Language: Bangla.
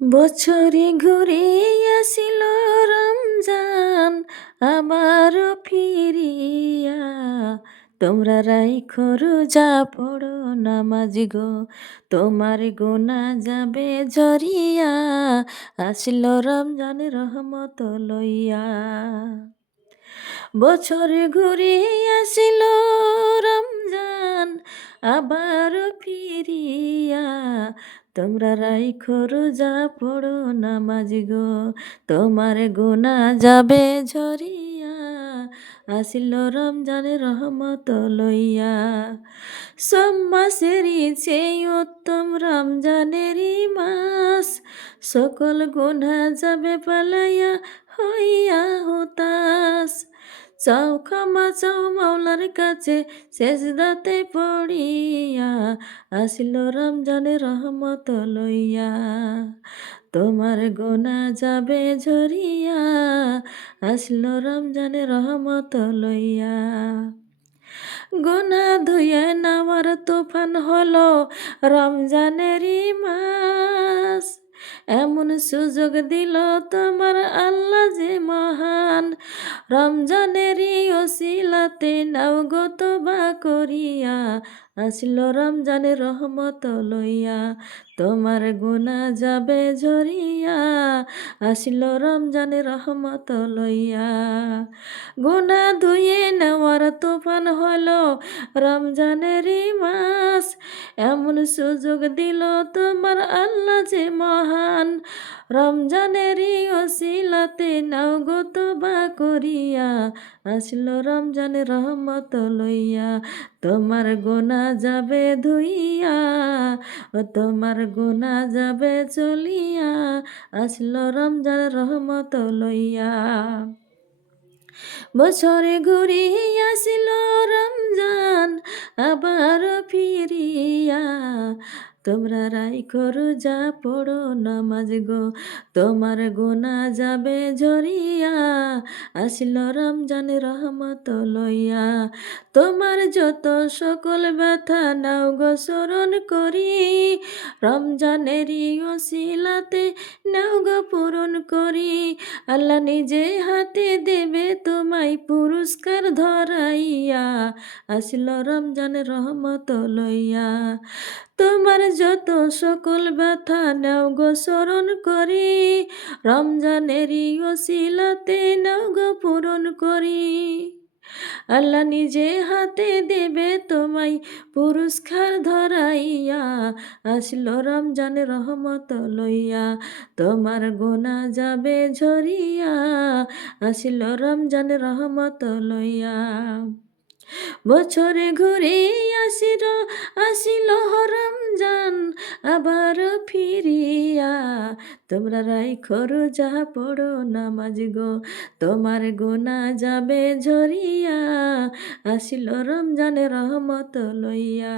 বছরে ঘুরে আসিল রমজান আবারও ফিরিয়া। তোমরা রাইখো রোজা পড়ো নামাজ গো, তোমার গোনা যাবে ঝরিয়া। আসিল রমজান রহমত লইয়া। বছরে ঘুরে আসিল রমজান আবারও ফিরিয়া। তোমরা রাইখো রোজা পড়ো নামাজ গো, তোমার গুনাহ যাবে ঝরিয়া। আসিল রমজান রহমত লইয়া। সব মাসেরই চেয়ে উত্তম রমজানেরই মাস। সকল গুনাহ যাবে পালাইয়া হইয়া হতাশ। চাও ক্ষমা চাও মাওলার কাছে সেজদাতে পড়িয়া। আসিল রমজান রহমত লইয়া। তোমার গোনা যাবে ঝরিয়া। আসিল রমজান রহমত লইয়া। গোনা ধুয়ে নেওয়ার তুফান হলো রমজানেরই মাস। এমন সুযোগ দিল তোমার আল্লাহ যে মহান। রমজানেরই ওসিলাতে নাও গো তওবা করিয়া। আসিল রমজানের রহমত লইয়া। তোমার গুনাহ যাবে ঝরিয়া। আসিল রমজানের রহমত লইয়া। গুনাহ ধুয়ে নেওয়ার তুফান হলো রমজানেরই মাস। এমন সুযোগ দিল তোমার আল্লাহ যে মহান। রমজানেরই ওসিলাতে নাও গো তওবা করিয়া। আসিল রমজানের রহমত লইয়া। তোমার গুনাহ যাবে ধুইয়া, ও তোমার গুনাহ যাবে চলিয়া। আসিল রমজান রহমত লইয়া। বছরে ঘুরে আসিল রমজান আবার ফিরিয়া। তোমরা রাইখো রোজা পড়ো নামাজ গো, তোমার গুনাহ যাবে ঝরিয়া। আসিল রমজান রহমত লইয়া। তোমার যত সকল ব্যথা নাও গো স্মরণ করি। রমজানেরই ওসিলাতে নাও গো পূরণ করি। আল্লাহ নিজে হাতে দেবে তোমায় পুরস্কার ধরাইয়া। আসিল রমজান রহমত লইয়া। তোমার যত সকল ব্যথা নাও গো স্মরণ করি। রমজানেরই ওসিলাতে নাও গো পূরণ করি। আল্লাহ নিজে হাতে দেবে তোমায় পুরস্কার ধরাইয়া। আসিল রমজান রহমত লইয়া। তোমার গুনাহ যাবে ঝরিয়া। আসিল রমজান রহমত লইয়া। বছরে ঘুরে আসিল রমজান আবার ফিরিয়া। তোমরা রাইখো রোজা পড়ো নামাজ গো, তোমার গুনাহ যাবে ঝরিয়া। আসিল রমজান রহমত লইয়া।